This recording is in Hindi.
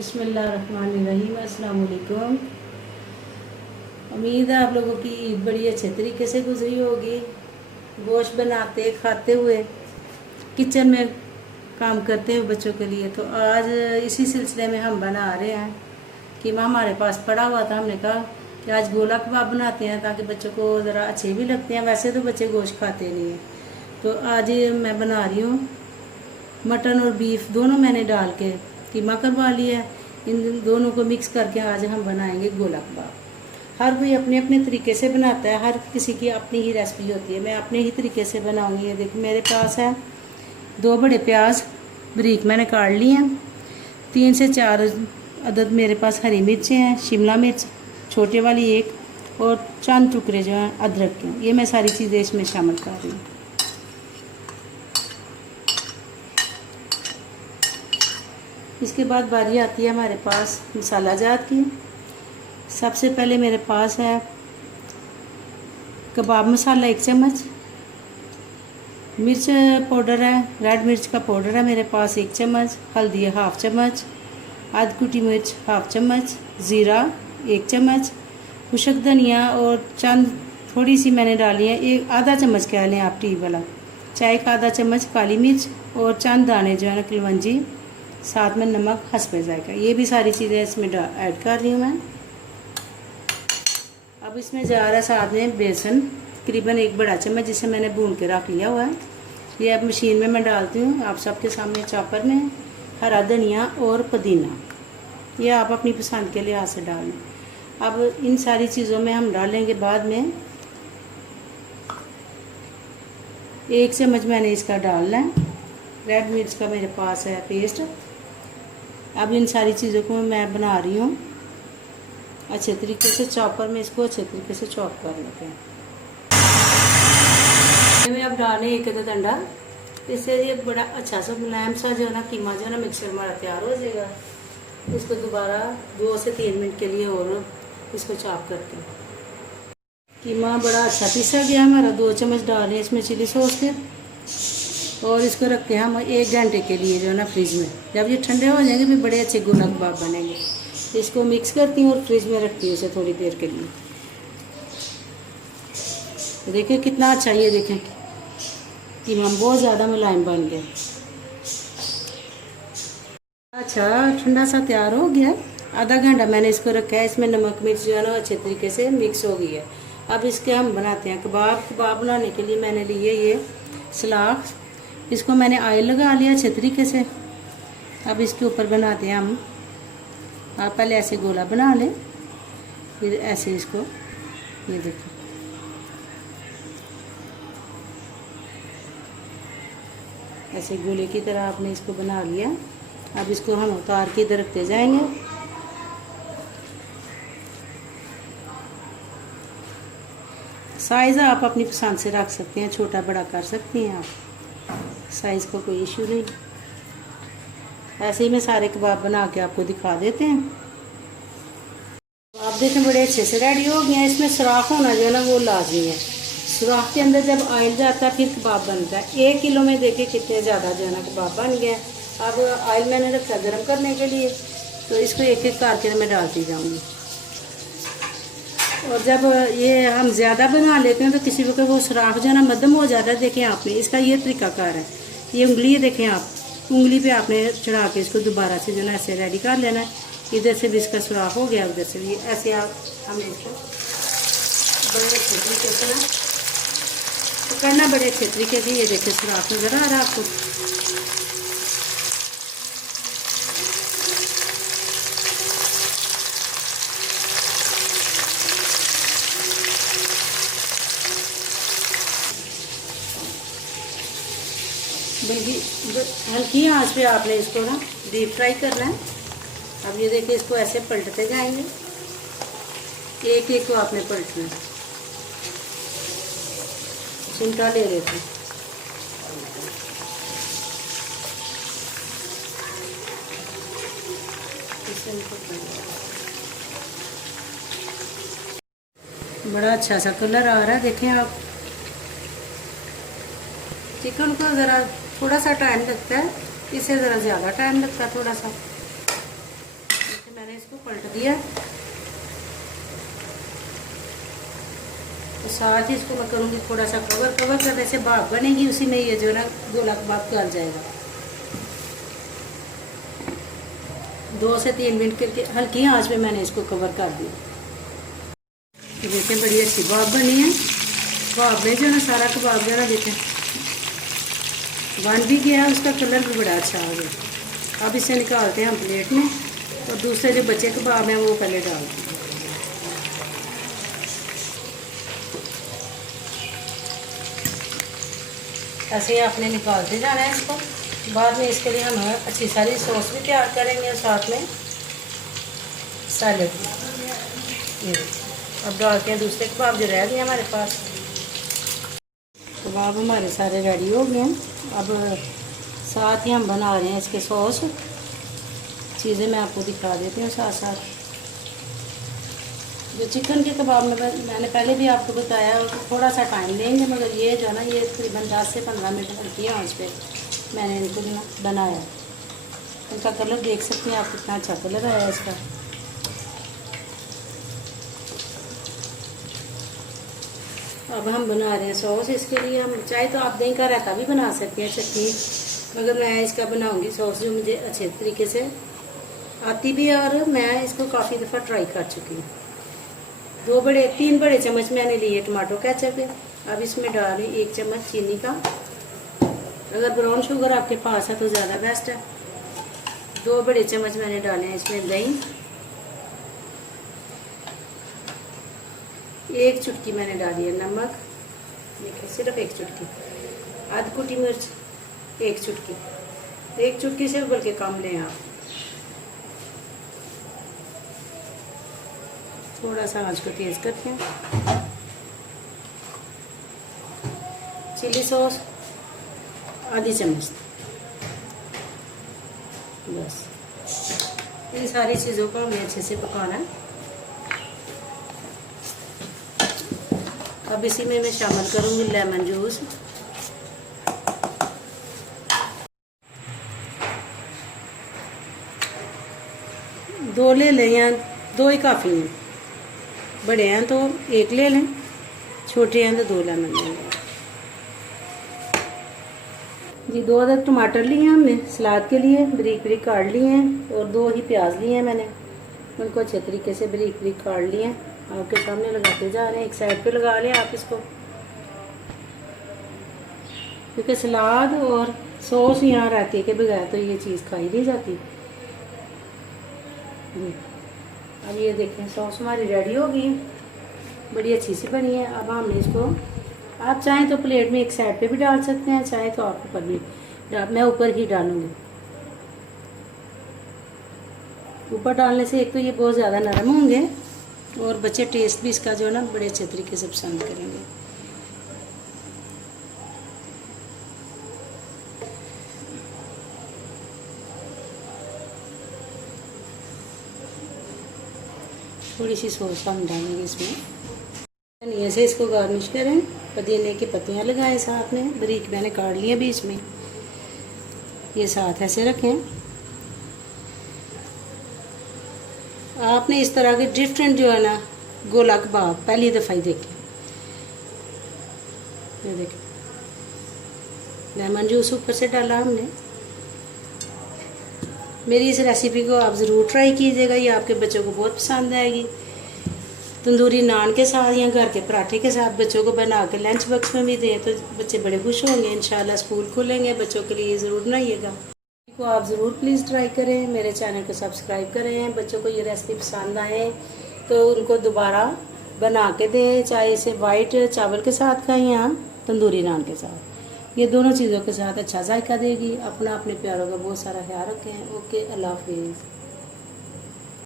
बिस्मिल्लाहिर्रहमानिर्रहीम। अस्सलाम वालेकुम। उम्मीद है आप लोगों की ईद बड़ी अच्छे तरीके से गुजरी होगी। गोश्त बनाते खाते हुए किचन में काम करते हुए बच्चों के लिए, तो आज इसी सिलसिले में हम बना रहे हैं। कीमा हमारे पास पड़ा हुआ था, हमने कहा कि आज गोला कबाब बनाते हैं ताकि बच्चों को ज़रा अच्छे भी लगते हैं। वैसे तो बच्चे गोश्त खाते नहीं हैं, तो आज मैं बना रही हूँ मटन और बीफ दोनों मैंने डाल के कीमा करवा लिया है। इन दोनों को मिक्स करके आज हम बनाएंगे गोला कबाब। हर कोई अपने अपने तरीके से बनाता है, हर किसी की अपनी ही रेसिपी होती है। मैं अपने ही तरीके से बनाऊंगी। ये देखिए मेरे पास है 2 बड़े प्याज बारीक मैंने काट लिए हैं, 3 से 4 अदद मेरे पास हरी मिर्चें हैं, शिमला मिर्च छोटे वाली 1 और चंद टुकड़े जो हैं अदरक के। ये मैं सारी चीज़ें इसमें शामिल कर रही हूँ। इसके बाद बारी आती है हमारे पास मसाला जात की। सबसे पहले मेरे पास है कबाब मसाला 1 चम्मच, मिर्च पाउडर है, रेड मिर्च का पाउडर है मेरे पास 1 चम्मच, हल्दी है 1/2 चम्मच, आध कुटी मिर्च 1/2 चम्मच, ज़ीरा 1 चम्मच, खुशक धनिया और चंद थोड़ी सी मैंने डाली है, 1 आधा चम्मच कह लें आप टी वाला, चाय का आधा चम्मच काली मिर्च और चंद दाने जो है ना कलवंजी, साथ में नमक हस्बे जायका। ये भी सारी चीज़ें इसमें ऐड कर रही हूँ मैं। अब इसमें जा रहा है साथ में बेसन तकरीबन 1 बड़ा चम्मच, जिसे मैंने भून के रख लिया हुआ है। ये अब मशीन में मैं डालती हूँ आप सबके सामने चॉपर में। हरा धनिया और पुदीना ये आप अपनी पसंद के लिहाज से डालें। अब इन सारी चीज़ों में हम डालेंगे बाद में 1 चम्मच मैंने इसका डालना है रेड मिर्च का मेरे पास है पेस्ट। अब इन सारी चीज़ों को मैं बना रही हूँ अच्छे तरीके से, चॉपर में इसको अच्छे तरीके से चॉप कर लेते हैं। में अब डालें 1 अदद अंडा, इससे ये बड़ा अच्छा सा मुलायम सा जो है ना कीमा जो है ना मिक्सर हमारा तैयार हो जाएगा। इसको दोबारा 2 से 3 मिनट के लिए और इसको चॉप करते हैं। कीमा बड़ा अच्छा पीसा गया हमारा। 2 चम्मच डाल रहे हैं इसमें चिली सॉस के और इसको रखते हैं हम 1 घंटे के लिए जो है ना फ्रिज में। जब ये ठंडे हो जाएंगे फिर बड़े अच्छे गोला कबाब बनेंगे। इसको मिक्स करती हूँ और फ्रिज में रखती हूँ इसे थोड़ी देर के लिए। देखिए कितना अच्छा, ये देखें कीमा बहुत ज़्यादा मुलायम बन गया। अच्छा ठंडा सा तैयार हो गया। आधा घंटा मैंने इसको रखा है। इसमें नमक मिर्च जो है ना अच्छे तरीके से मिक्स हो गई है। अब इसके हम बनाते हैं कबाब। कबाब बनाने के लिए मैंने लिए ये सलाख, इसको मैंने ऑयल लगा लिया अच्छे तरीके से। अब इसके ऊपर बनाते हैं हम। आप पहले ऐसे गोला बना लें, फिर ऐसे इसको, ये देखो ऐसे गोले की तरह आपने इसको बना लिया। अब इसको हम उतार के इधर रखते जाएंगे। साइज़ आप अपनी पसंद से रख सकते हैं, छोटा बड़ा कर सकती हैं आप, साइज़ का कोई इशू नहीं। ऐसे ही मैं सारे कबाब बना के आपको दिखा देते हैं। आप देखें बड़े अच्छे से रेडी हो गए हैं। इसमें सुराख होना जो है ना वो लाजमी है। सुराख के अंदर जब ऑयल जाता है फिर कबाब बनता है। 1 किलो में देखें कितने ज़्यादा जो है ना कबाब बन गए। अब ऑयल मैंने रखा गर्म करने के लिए, तो इसको एक एक करके मैं डालती जाऊँगी। और जब ये हम ज़्यादा बना लेते हैं तो किसी वक्त वो सुराख जो है ना मध्यम हो जाता है। देखें आपने इसका ये तरीकाकार है। ये उंगली देखें आप, उंगली पे आपने चढ़ा के इसको दोबारा से जो है ना ऐसे रेडी कर लेना है। इधर से भी इसका सुराख हो गया, उधर से भी ऐसे आप हमने इसको बड़े अच्छे तरीके से ना पकड़ना, बड़े अच्छे तरीके से। ये देखें सुराख नजर आ रहा है आपको। बल्कि हल्की आंच पे आपने इसको ना डीप फ्राई करना है। अब ये देखिए इसको ऐसे पलटते जाएंगे, एक एक को आपने पलटना है। चिमटा ले लेते हैं। बड़ा अच्छा सा कलर आ रहा है, देखें आप। चिकन को ज़रा थोड़ा सा टाइम लगता है, इससे ज़रा ज़्यादा टाइम लगता है थोड़ा सा। इसको पलट दिया, तो साथ ही इसको मैं करूँगी थोड़ा सा कवर करने से भाप बनेगी, उसी में ये जो ना गोला कबाब गल जाएगा। 2 से 3 मिनट करके हल्की आंच पे मैंने इसको कवर कर दिया। देखिए बड़ी अच्छी भाप बनी है। भाप में जो ना सारा कबाब जो ना देखें बन भी गया, उसका कलर भी बड़ा अच्छा आ गया। अब इसे निकालते हैं हम प्लेट में, और दूसरे जो बचे कबाब हैं वो पहले डालते हैं। ऐसे ही आपने निकालते जाना है इसको। बाद में इसके लिए हम अच्छी सारी सॉस भी तैयार करेंगे और साथ में सैलेड भी। अब डालते हैं दूसरे कबाब जो रह गए हमारे पास। कबाब हमारे सारे रेडी हो गए हैं। अब साथ ही हम बना रहे हैं इसके सॉस। चीज़ें मैं आपको दिखा देती हूँ साथ साथ। जो चिकन के कबाब में मैंने पहले भी आपको बताया थोड़ा सा टाइम लेंगे, मगर ये जो है ना ये तकरीबन 10 से 15 मिनट हल्की आंच पे मैंने इनको बनाया। इनका कलर देख सकते हैं आप, कितना अच्छा कलर आया इसका। अब हम बना रहे हैं सॉस। इसके लिए हम चाहे तो आप दही का रायता भी बना सकते हैं, चटनी, मगर मैं इसका बनाऊंगी सॉस जो मुझे अच्छे तरीके से आती भी है और मैं इसको काफ़ी दफ़ा ट्राई कर चुकी हूँ। 3 बड़े चम्मच मैंने लिए टमाटो केचप है। अब इसमें डाल रही 1 चम्मच चीनी का। अगर ब्राउन शुगर आपके पास है तो ज़्यादा बेस्ट है। 2 बड़े चम्मच मैंने डाले हैं इसमें दही। 1 चुटकी मैंने डाली है नमक, देखिए सिर्फ 1 चुटकी। आधी कुटी मिर्च 1 चुटकी, 1 चुटकी से बल्कि कम लें आप। थोड़ा सा आंच को तेज करते हैं। चिली सॉस आधी चम्मच, बस। इन सारी चीज़ों को हमें अच्छे से पकाना है। अब इसी में मैं शामिल करूँगी लेमन जूस। दो ले लें या 2 ही काफ़ी हैं। बड़े हैं तो 1 ले लें, छोटे हैं तो 2 लेमन ले लें जी। 2 अदद टमाटर लिए हैं हमने सलाद के लिए, बारीक बारीक काट लिए हैं, और 2 ही प्याज लिए हैं मैंने, उनको अच्छे तरीके से बारीक बारीक काट लिए हैं। आपके सामने लगाते जा रहे हैं। एक साइड पे लगा लें आप इसको, क्योंकि सलाद और सॉस यहाँ रहती के बगैर तो ये चीज़ खाई नहीं जाती। अब ये देखें सॉस हमारी रेडी हो गई, बड़ी अच्छी सी बनी है। अब हमने इसको, आप चाहें तो प्लेट में एक साइड पे भी डाल सकते हैं, चाहे तो आप ऊपर भी मैं ऊपर ही डालूंगी। ऊपर डालने से एक तो ये बहुत ज़्यादा नरम होंगे और बच्चे टेस्ट भी इसका जो है ना बड़े अच्छे तरीके से पसंद करेंगे। थोड़ी सी सॉस हम डालेंगे इसमें। धनिया से इसको गार्निश करें, पुदीने की पत्तियां लगाएं साथ में, बारीक मैंने काट लिए बीच में, ये साथ ऐसे रखें। आपने इस तरह के डिफरेंट जो है ना गोला कबाब पहली दफ़ा ही देखे। ये देखें लेमन जूस ऊपर से डाला हमने। मेरी इस रेसिपी को आप ज़रूर ट्राई कीजिएगा, ये आपके बच्चों को बहुत पसंद आएगी। तंदूरी नान के साथ या घर के पराठे के साथ बच्चों को बना के लंच बॉक्स में भी दें तो बच्चे बड़े खुश होंगे। इंशाल्लाह स्कूल खुलेंगे, बच्चों के लिए ज़रूर बनाइएगा। को आप ज़रूर प्लीज़ ट्राई करें, मेरे चैनल को सब्सक्राइब करें। बच्चों को ये रेसिपी पसंद आए तो उनको दोबारा बना के दें, चाहे इसे वाइट चावल के साथ खाएं या तंदूरी नान के साथ। ये दोनों चीज़ों के साथ अच्छा जायका देगी। अपना अपने प्यारों का बहुत सारा ख्याल रखें। ओके, अल्लाह हाफिज़।